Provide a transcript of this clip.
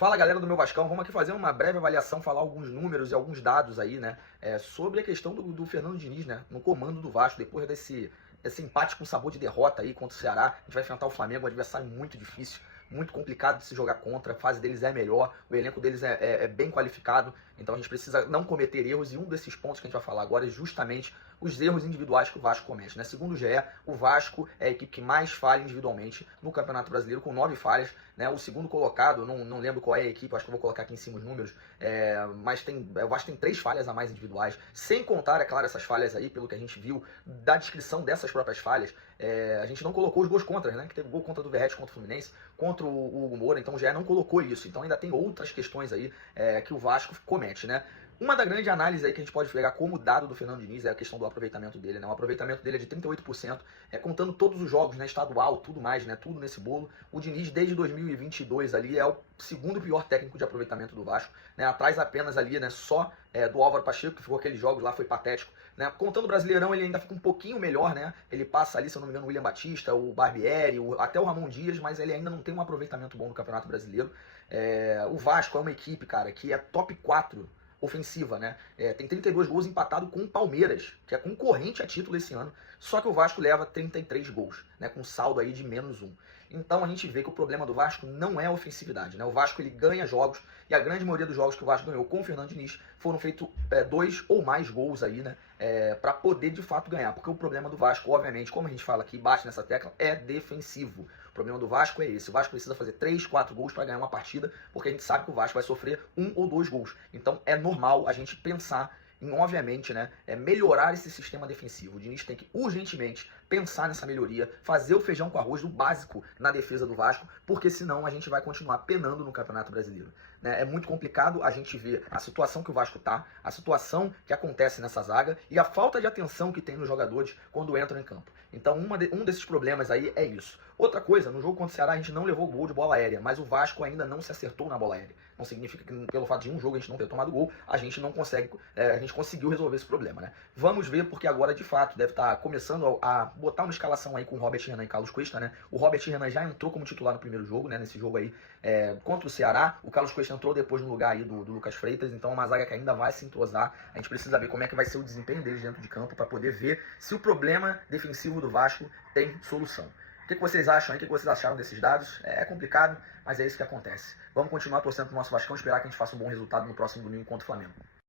Fala galera do meu Vascão, vamos aqui fazer uma breve avaliação, falar alguns números e alguns dados aí, né, sobre a questão do Fernando Diniz, né, no comando do Vasco, depois desse empate com sabor de derrota aí contra o Ceará. A gente vai enfrentar o Flamengo, um adversário muito difícil, muito complicado de se jogar contra, a fase deles é melhor, o elenco deles é bem qualificado, então a gente precisa não cometer erros, e um desses pontos que a gente vai falar agora é justamente os erros individuais que o Vasco comete, né? Segundo o GE, o Vasco é a equipe que mais falha individualmente no Campeonato Brasileiro, com 9 falhas, né? O segundo colocado, não lembro qual é a equipe, acho que eu vou colocar aqui em cima os números, mas o Vasco tem 3 falhas a mais individuais, sem contar, é claro, essas falhas aí, pelo que a gente viu da descrição dessas próprias falhas. A gente não colocou os gols contra, né? Que teve gol contra do Verratti contra o Fluminense, contra o Hugo Moura, então o GE não colocou isso, então ainda tem outras questões aí que o Vasco comete, né? Uma da grande análise aí que a gente pode pegar como dado do Fernando Diniz é a questão do aproveitamento dele, né? O aproveitamento dele é de 38%, contando todos os jogos, né? Estadual, tudo mais, né? Tudo nesse bolo. O Diniz, desde 2022 ali, é o segundo pior técnico de aproveitamento do Vasco, né? Atrás apenas ali, né? Só do Álvaro Pacheco, que ficou aqueles jogos lá, foi patético, né? Contando o Brasileirão, ele ainda fica um pouquinho melhor, né? Ele passa ali, se eu não me engano, o William Batista, o Barbieri, até o Ramon Dias, mas ele ainda não tem um aproveitamento bom no Campeonato Brasileiro. O Vasco é uma equipe, cara, que é top 4 ofensiva, né? Tem 32 gols empatado com o Palmeiras, que é concorrente a título esse ano, só que o Vasco leva 33 gols, né? Com saldo aí de -1. Então a gente vê que o problema do Vasco não é a ofensividade, né? O Vasco ele ganha jogos, e a grande maioria dos jogos que o Vasco ganhou com o Fernando Diniz foram feitos 2 ou mais gols aí, né? Para poder de fato ganhar, porque o problema do Vasco, obviamente, como a gente fala aqui, bate nessa tecla, é defensivo. O problema do Vasco é esse, o Vasco precisa fazer 3, 4 gols para ganhar uma partida, porque a gente sabe que o Vasco vai sofrer 1 ou 2 gols. Então é normal a gente pensar em, obviamente, né, melhorar esse sistema defensivo. O Diniz tem que urgentemente pensar nessa melhoria, fazer o feijão com arroz do básico na defesa do Vasco, porque senão a gente vai continuar penando no Campeonato Brasileiro, né? É muito complicado a gente ver a situação que o Vasco tá, a situação que acontece nessa zaga e a falta de atenção que tem nos jogadores quando entram em campo. Então um desses problemas aí é isso. Outra coisa, no jogo contra o Ceará a gente não levou gol de bola aérea, mas o Vasco ainda não se acertou na bola aérea. Não significa que pelo fato de um jogo a gente não ter tomado gol, a gente não consegue, a gente conseguiu resolver esse problema, né? Vamos ver, porque agora de fato deve estar começando a botar uma escalação aí com o Robert Renan e Carlos Cuesta, né? O Robert Renan já entrou como titular no primeiro jogo, né? Nesse jogo aí contra o Ceará. O Carlos Cuesta entrou depois no lugar aí do Lucas Freitas, então é uma zaga que ainda vai se entrosar. A gente precisa ver como é que vai ser o desempenho deles dentro de campo para poder ver se o problema defensivo do Vasco tem solução. O que vocês acham aí? O que vocês acharam desses dados? É complicado, mas é isso que acontece. Vamos continuar torcendo pro nosso Vascão, esperar que a gente faça um bom resultado no próximo domingo contra o Flamengo.